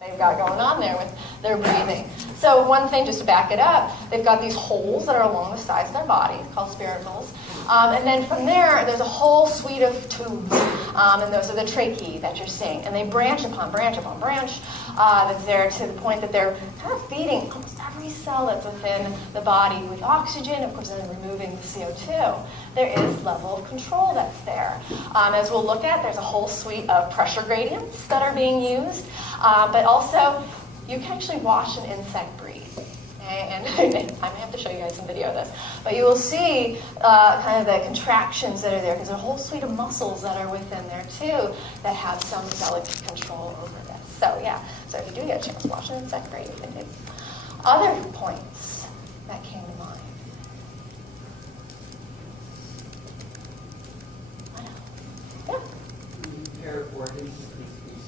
they've got going on there with their breathing. So one thing, just to back it up, they've got these holes that are along the sides of their body, called spiracles. And then from there, there's a whole suite of tubes, and those are the tracheae that you're seeing. And they branch upon branch upon branch that's there to the point that they're kind of feeding almost every cell that's within the body with oxygen, of course, then removing the CO2. There is level of control that's there. As we'll look at, there's a whole suite of pressure gradients that are being used, but also you can actually watch an insect breathe. And I may have to show you guys some video of this. But you will see kind of the contractions that are there, because there's a whole suite of muscles that are within there too that have some delicate control over this. So yeah, so if you do get a chance, watch an insect breathe. Other points that came to mind. Yeah? Compare organs to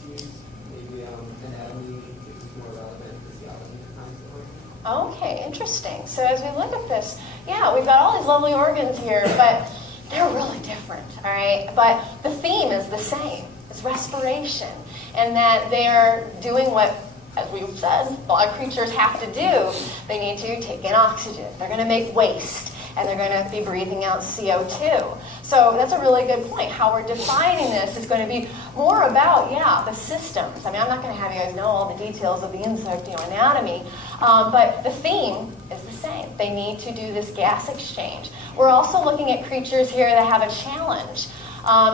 species, maybe anatomy is more relevant, physiology defines the organ. Okay, interesting. So as we look at this, yeah, we've got all these lovely organs here, but they're really different, all right? But the theme is the same. It's respiration, and that they're doing what, as we've said, a lot of creatures have to do. They need to take in oxygen. They're going to make waste, and they're going to be breathing out CO2. So that's a really good point. How we're defining this is going to be more about, yeah, the systems. I mean, I'm not going to have you guys know all the details of the insect, anatomy, but the theme is the same. They need to do this gas exchange. We're also looking at creatures here that have a challenge.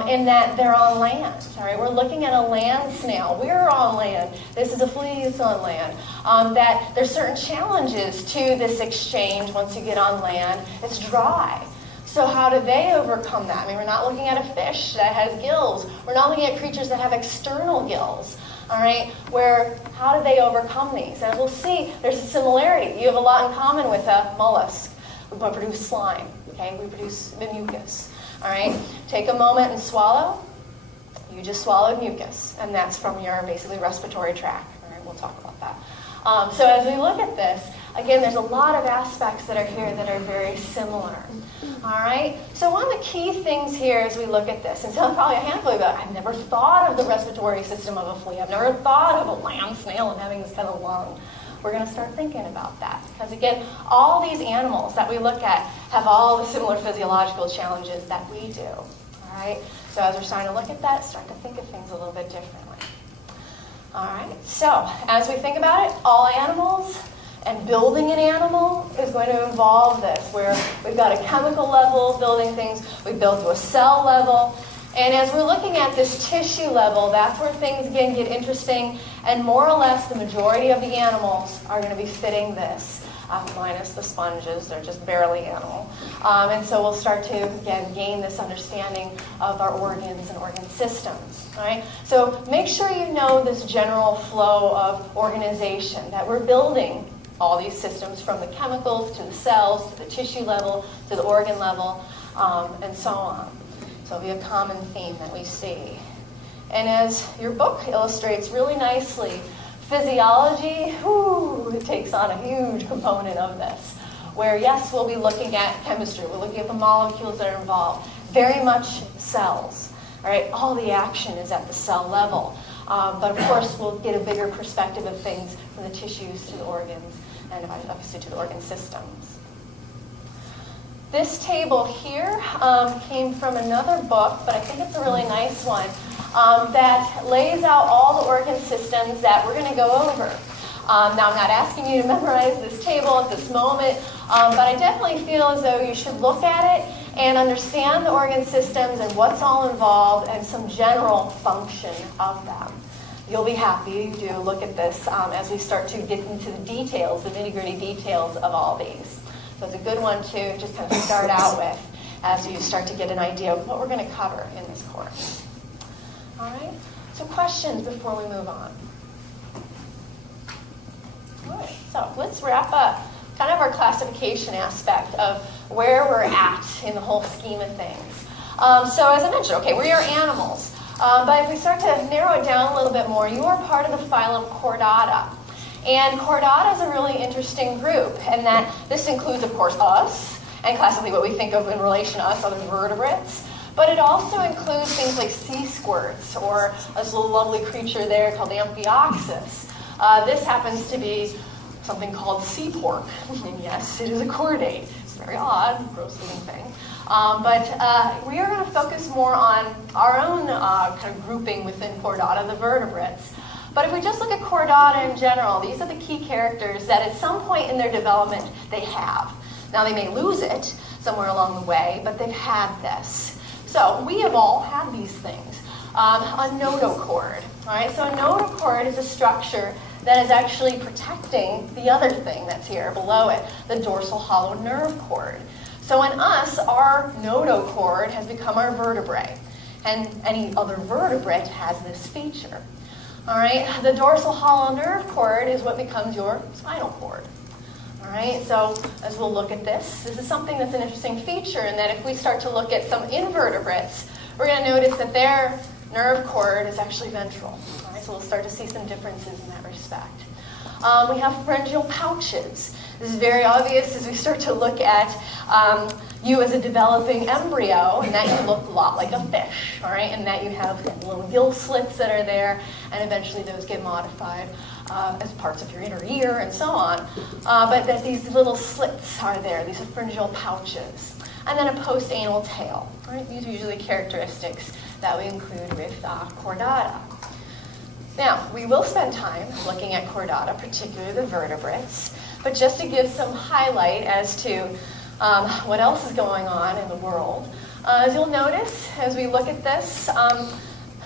In that they're on land. All right, we're looking at a land snail. We're on land. This is a flea that's on land. That there's certain challenges to this exchange once you get on land. It's dry. So how do they overcome that? I mean, we're not looking at a fish that has gills. We're not looking at creatures that have external gills. All right, how do they overcome these? And we'll see there's a similarity. You have a lot in common with a mollusk. We produce slime. Okay, we produce mucus. All right, take a moment and swallow. You just swallowed mucus, and that's from your basically respiratory tract. All right, we'll talk about that. So as we look at this, again, there's a lot of aspects that are here that are very similar. All right, so one of the key things here as we look at this, and so probably a handful of you, I've never thought of the respiratory system of a flea. I've never thought of a land snail and having this kind of lung. We're going to start thinking about that. Because again, all these animals that we look at have all the similar physiological challenges that we do. All right? So as we're starting to look at that, start to think of things a little bit differently. All right? So as we think about it, all animals and building an animal is going to involve this, where we've got a chemical level of building things, we build to a cell level. And as we're looking at this tissue level, that's where things again get interesting. And more or less, the majority of the animals are going to be fitting this, minus the sponges. They're just barely animal. And so we'll start to, again, gain this understanding of our organs and organ systems. All right? So make sure you know this general flow of organization, that we're building all these systems from the chemicals to the cells to the tissue level to the organ level, and so on. So it'll be a common theme that we see. And as your book illustrates really nicely, physiology, it takes on a huge component of this. Where, yes, we'll be looking at chemistry. We're looking at the molecules that are involved. Very much cells. All right, all the action is at the cell level. But of course, we'll get a bigger perspective of things from the tissues to the organs and obviously to the organ systems. This table here came from another book, but I think it's a really nice one, that lays out all the organ systems that we're going to go over. Now, I'm not asking you to memorize this table at this moment, but I definitely feel as though you should look at it and understand the organ systems and what's all involved and some general function of them. You'll be happy to look at this as we start to get into the details, the nitty-gritty details of all these. So it's a good one to just kind of start out with as you start to get an idea of what we're going to cover in this course. All right? So questions before we move on. All right, so let's wrap up kind of our classification aspect of where we're at in the whole scheme of things. So as I mentioned, okay, we are animals. But if we start to narrow it down a little bit more, you are part of the phylum Chordata. And Chordata is a really interesting group, and that this includes, of course, us, and classically what we think of in relation to us, other vertebrates. But it also includes things like sea squirts, or this little lovely creature there called Amphioxus. This happens to be something called sea pork. And yes, it is a chordate. It's very odd, gross looking thing. But we are going to focus more on our own kind of grouping within chordata, the vertebrates. But if we just look at chordata in general, these are the key characters that at some point in their development they have. Now they may lose it somewhere along the way, but they've had this. So we have all had these things. A notochord. All right, so a notochord is a structure that is actually protecting the other thing that's here below it, the dorsal hollow nerve cord. So in us, our notochord has become our vertebrae, and any other vertebrate has this feature. All right, the dorsal hollow nerve cord is what becomes your spinal cord. All right, so as we'll look at this is something that's an interesting feature in that if we start to look at some invertebrates, we're going to notice that their nerve cord is actually ventral. All right, so we'll start to see some differences in that respect. We have pharyngeal pouches. This is very obvious as we start to look at you as a developing embryo, and that you look a lot like a fish, all right? And that you have little gill slits that are there, and eventually those get modified as parts of your inner ear and so on. But that these little slits are there, these are pharyngeal pouches. And then a post-anal tail, right? These are usually characteristics that we include with chordata. Now, we will spend time looking at chordata, particularly the vertebrates, but just to give some highlight as to what else is going on in the world. As you'll notice, as we look at this,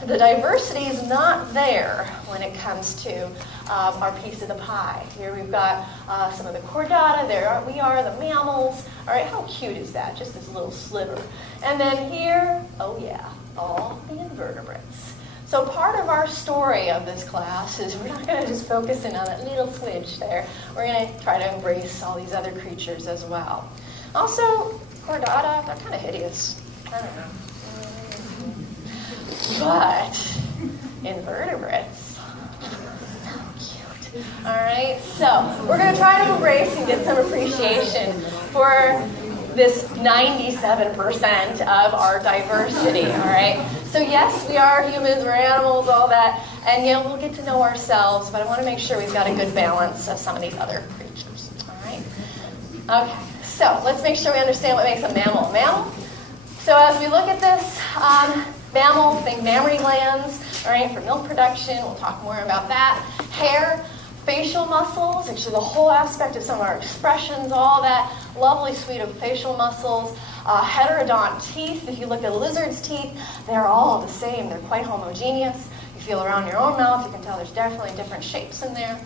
the diversity is not there when it comes to our piece of the pie. Here we've got some of the chordata, we are the mammals. All right, how cute is that? Just this little sliver. And then here, oh yeah, all the invertebrates. So part of our story of this class is we're not going to just focus in on that little switch there. We're going to try to embrace all these other creatures as well. Also, chordata, they're kind of hideous. I don't know. But invertebrates, so cute. All right, so we're going to try to embrace and get some appreciation for this 97% of our diversity, all right? So yes, we are humans, we're animals, all that, and yeah, we'll get to know ourselves, but I want to make sure we've got a good balance of some of these other creatures, all right? Okay, so let's make sure we understand what makes a mammal a mammal. So as we look at this, mammal, think mammary glands, all right, for milk production, we'll talk more about that. Hair, facial muscles, actually the whole aspect of some of our expressions, all that lovely suite of facial muscles. Heterodont teeth, if you look at a lizard's teeth, they're all the same. They're quite homogeneous. You feel around your own mouth, you can tell there's definitely different shapes in there.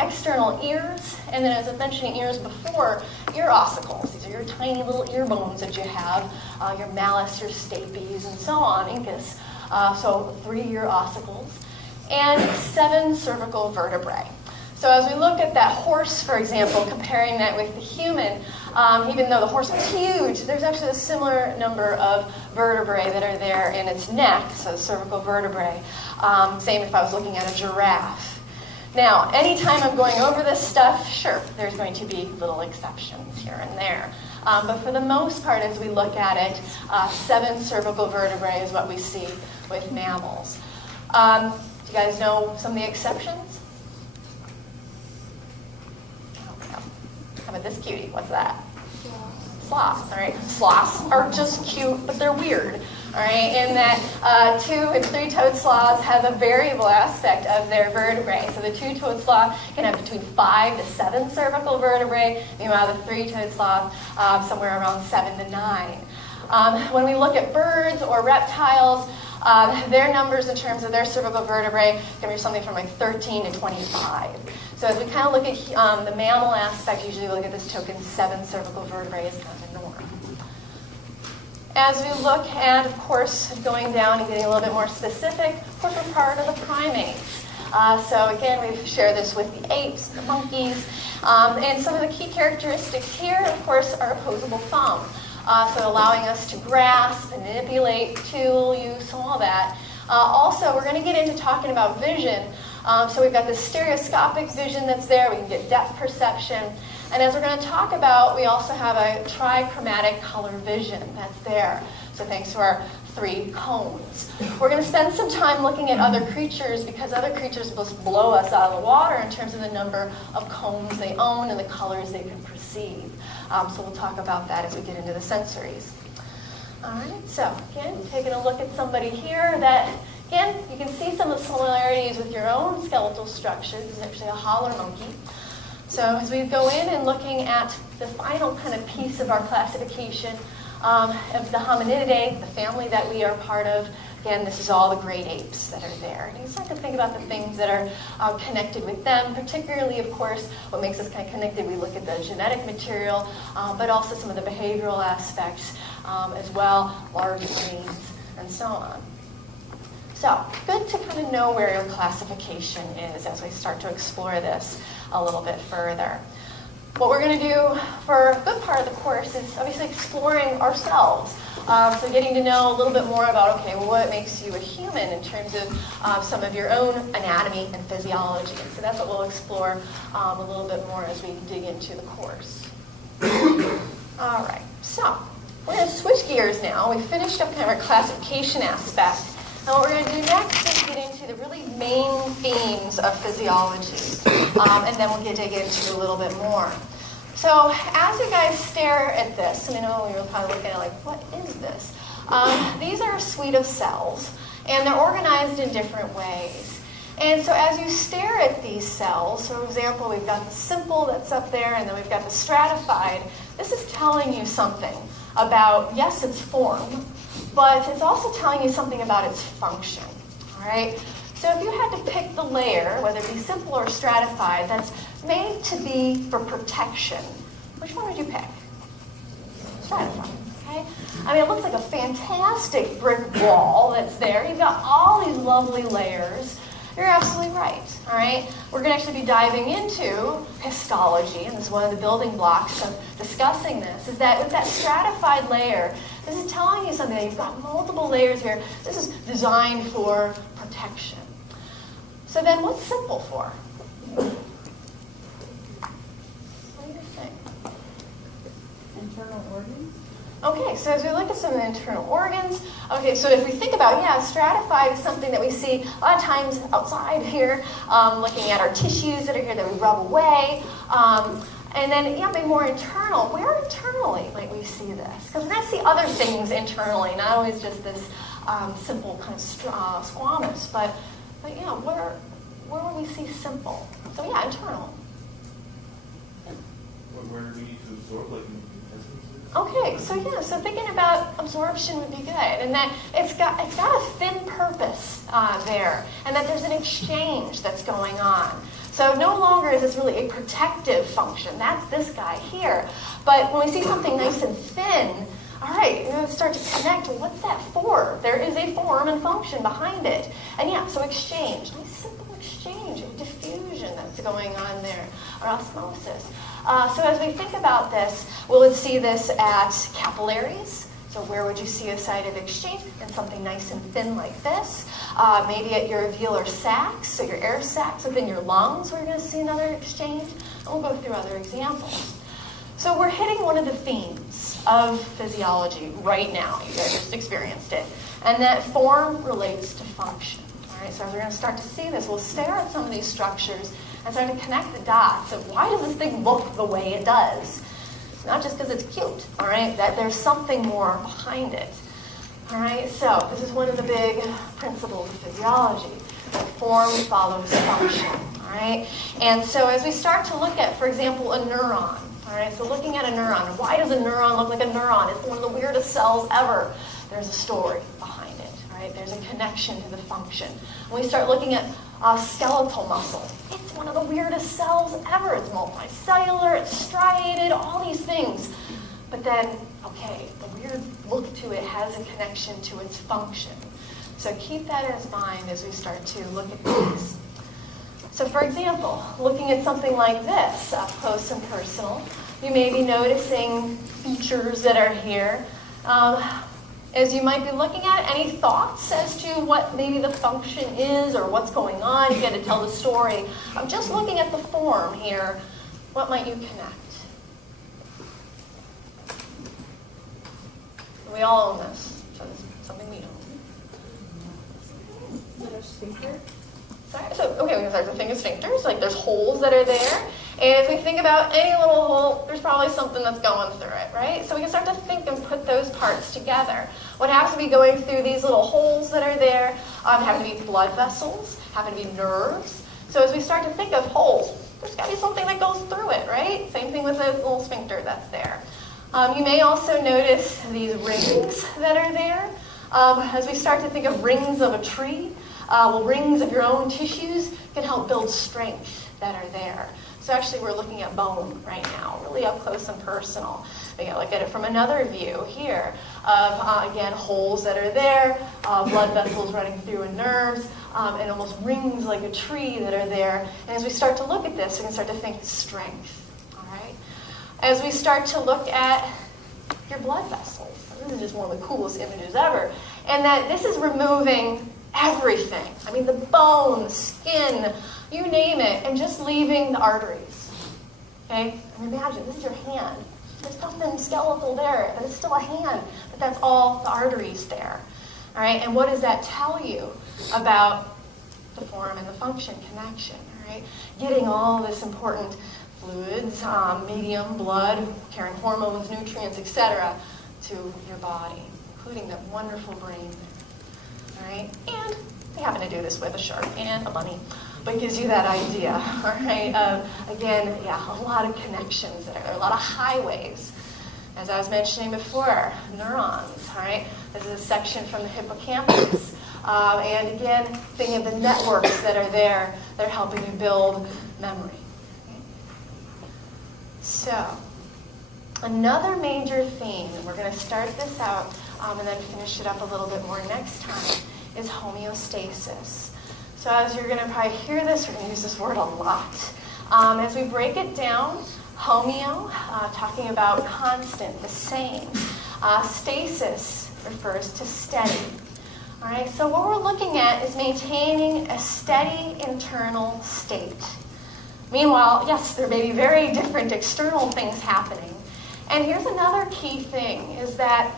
External ears, and then as I mentioned ears before, ear ossicles. These are your tiny little ear bones that you have, your malleus, your stapes, and so on, incus. So 3 ear ossicles. And 7 cervical vertebrae. So as we look at that horse, for example, comparing that with the human, even though the horse is huge, there's actually a similar number of vertebrae that are there in its neck, so cervical vertebrae. Same if I was looking at a giraffe. Now, anytime I'm going over this stuff, sure, there's going to be little exceptions here and there. But for the most part, as we look at it, 7 cervical vertebrae is what we see with mammals. Do you guys know some of the exceptions? Oh, no. How about this cutie? What's that? Sloths. All right. Sloths are just cute, but they're weird. All right. In that 2- and 3-toed sloths have a variable aspect of their vertebrae. So the 2-toed sloth can have between 5 to 7 cervical vertebrae. Meanwhile, the 3-toed sloth somewhere around 7 to 9. When we look at birds or reptiles, their numbers in terms of their cervical vertebrae can be something from like 13 to 25. So as we kind of look at the mammal aspect, usually we look at this token 7 cervical vertebrae as kind of the norm. As we look at, of course, going down and getting a little bit more specific, of course, we're part of the primates. So again, we've shared this with the apes, the monkeys, and some of the key characteristics here, of course, are opposable thumb. So allowing us to grasp, manipulate, tool use, all that. Also, we're going to get into talking about vision. So we've got this stereoscopic vision that's there. We can get depth perception. And as we're going to talk about, we also have a trichromatic color vision that's there. So thanks to our 3 cones. We're going to spend some time looking at other creatures because other creatures will blow us out of the water in terms of the number of cones they own and the colors they can perceive. So we'll talk about that as we get into the sensories. All right, so again, taking a look at somebody here that, again, you can see some of the similarities with your own skeletal structure. This is actually a holler monkey. So as we go in and looking at the final kind of piece of our classification of the Hominidae, the family that we are part of, again, this is all the great apes that are there. And you start to think about the things that are connected with them, particularly, of course, what makes us kind of connected. We look at the genetic material, but also some of the behavioral aspects as well, large brains, and so on. So, good to kind of know where your classification is as we start to explore this a little bit further. What we're going to do for a good part of the course is obviously exploring ourselves. So getting to know a little bit more about, okay, well, what makes you a human in terms of some of your own anatomy and physiology. And so that's what we'll explore a little bit more as we dig into the course. All right, so we're going to switch gears now. We finished up kind of our classification aspect. And what we're going to do next is get into the really main themes of physiology. And then we'll dig into a little bit more. So as you guys stare at this, and I know you're probably looking at like, what is this? These are a suite of cells, and they're organized in different ways. And so as you stare at these cells, so for example, we've got the simple that's up there, and then we've got the stratified. This is telling you something about, yes, its form, but it's also telling you something about its function, all right? So if you had to pick the layer, whether it be simple or stratified, that's made to be for protection, which one would you pick? Stratified, okay? I mean, it looks like a fantastic brick wall that's there. You've got all these lovely layers. You're absolutely right, all right? We're going to actually be diving into histology, and this is one of the building blocks of discussing this, is that with that stratified layer, this is telling you something that you've got multiple layers here. This is designed for protection. So then what's simple for? What do you think? Internal organs? Okay, so as we look at some of the internal organs, okay, so if we think about, stratified is something that we see a lot of times outside here, looking at our tissues that are here that we rub away. And then, maybe more internal. Where internally might we see this? Because we're going to see other things internally, not always just this simple kind of squamous, but where will we see simple? So internal. Where do we need to absorb, like in intestines? Okay, so thinking about absorption would be good, and that it's got a thin purpose there, and that there's an exchange that's going on. So no longer is this really a protective function. That's this guy here. But when we see something nice and thin, all right, we're going to start to connect. Well, what's that for? There is a form and function behind it. And so exchange, nice simple exchange, diffusion that's going on there, or osmosis. So as we think about this, we'll see this at capillaries. So where would you see a site of exchange? And something nice and thin like this. Maybe at your alveolar sacs, so your air sacs within your lungs, where you're going to see another exchange. And we'll go through other examples. So we're hitting one of the themes of physiology right now. You guys just experienced it. And that form relates to function. All right, so as we're going to start to see this, we'll stare at some of these structures and start to connect the dots of why does this thing look the way it does? Not just because it's cute, all right? That there's something more behind it. All right, so this is one of the big principles of physiology. Form follows function, all right? And so as we start to look at, for example, a neuron, all right? So looking at a neuron, why does a neuron look like a neuron? It's one of the weirdest cells ever. There's a story behind it, all right? There's a connection to the function. When we start looking at skeletal muscle, it's one of the weirdest cells ever. It's multicellular, it's striated, all these things. But then, okay, the weird look to it has a connection to its function. So keep that in mind as we start to look at these. So for example, looking at something like this, up close and personal, you may be noticing features that are here. As you might be looking at it, any thoughts as to what maybe the function is or what's going on? You get to tell the story. I'm just looking at the form here. What might you connect? We all own this. So something we don't. Is it a sphincter? Sorry. So, okay, we can start to think of sphincters. Like there's holes that are there. And if we think about any little hole, there's probably something that's going through it, right? So we can start to think and put those parts together. What has to be going through these little holes that are there happen to be blood vessels, happen to be nerves. So as we start to think of holes, there's got to be something that goes through it, right? Same thing with a little sphincter that's there. You may also notice these rings that are there. As we start to think of rings of a tree, rings of your own tissues can help build strength that are there. So actually we're looking at bone right now, really up close and personal. We can look at it from another view here of, again, holes that are there, blood vessels running through and nerves, and almost rings like a tree that are there. And as we start to look at this, we can start to think strength, all right? As we start to look at your blood vessels, this is just one of the coolest images ever, and that this is removing everything. I mean, the bone, skin, you name it, and just leaving the arteries. Okay? And imagine, this is your hand. There's nothing skeletal there, but it's still a hand, but that's all the arteries there. All right? And what does that tell you about the form and the function connection? All right? Getting all this important fluids, medium, blood, carrying hormones, nutrients, etc., to your body, including that wonderful brain there. All right? And we happen to do this with a shark and a bunny, but it gives you that idea, all right? Again, yeah, a lot of connections there, a lot of highways. As I was mentioning before, neurons, all right? This is a section from the hippocampus. And again, thinking of the networks that are there, they're helping you build memory. Okay? So, another major theme, and we're going to start this out and then finish it up a little bit more next time, is homeostasis. So as you're going to probably hear this, we're going to use this word a lot. As we break it down, homeo, talking about constant, the same. Stasis refers to steady. All right, so what we're looking at is maintaining a steady internal state. Meanwhile, yes, there may be very different external things happening. And here's another key thing, is that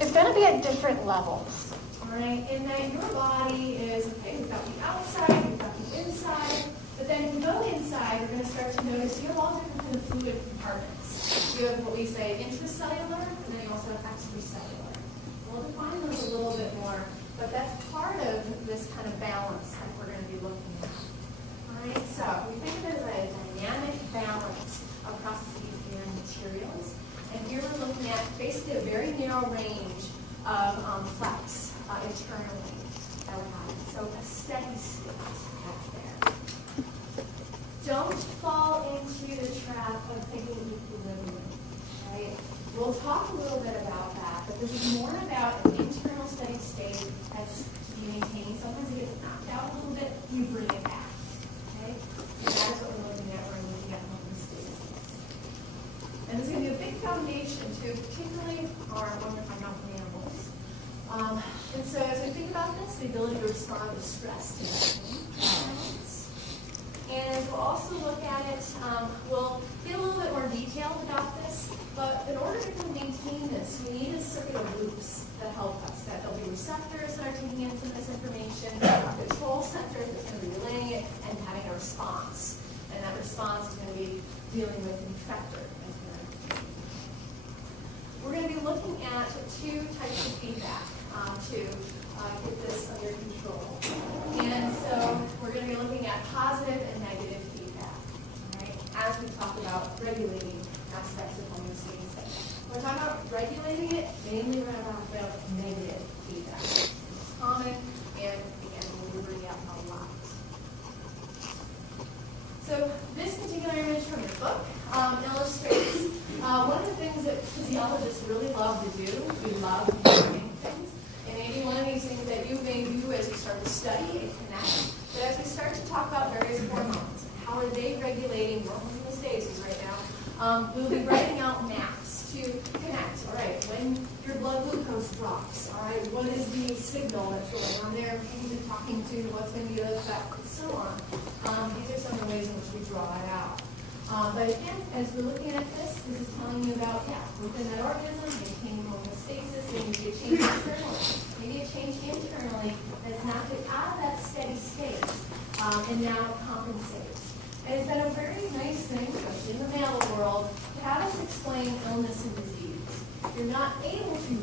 it's going to be at different levels. All right, in that your body is, okay, we've got the outside, we've got the inside, but then if you go inside, you're going to start to notice you have all different kind of fluid compartments. You have what we say intracellular, and then you also have extracellular. We'll define those a little bit more, but that's part of this kind of balance that we're going to be looking at. All right, so we think of it as a dynamic balance across these materials, and here we're looking at basically a very narrow range of flex. Internally that we're having. So a steady state that's there. Don't fall into the trap of thinking equilibrium. Right? We'll talk a little bit about that, but this is more about an internal steady state that's to be maintained. Sometimes it gets knocked out a little bit, you bring it back. Okay? So that is what we're looking at. We're looking at homeostasis. And this is going to be a big foundation too, particularly when we're talking about animals. And so as we think about this, the ability to respond to stress, to balance. And we'll also look at it, we'll get a little bit more detailed about this, but in order to maintain this, we need a circuit of loops that help us. That there'll be receptors that are taking in some of this information, our control center that's going to be relaying it, and having a response. And that response is going to be dealing with the effector. We're going to be looking at two types of feedback to get this under control. And so we're going to be looking at positive and negative feedback, right? As we talk about regulating aspects of homeostasis. When we're talking about regulating it, mainly we're going to talk about negative feedback. It's common, and again, we'll bring it up a lot. So this particular image from your book illustrates one of the things that physiologists really love to do. We love learning things. And maybe one of these things that you may do as you start to study and connect, but as we start to talk about various hormones, how are they regulating, we're homeostasis right now, we'll be writing out maps to connect. All right, when your blood glucose drops, all right, what is the signal that's going on there, who's it talking to, what's going to be the effect, and so on. These are some of the ways in which we draw it out. But again, as we're looking at this is telling you about, yeah, within that organism, maintaining homeostasis, there may be a change internally. Maybe a change internally that's knocked it out of that steady state, and now it compensates. And it's been a very nice thing, especially in the male world, to have us explain illness and disease. You're not able to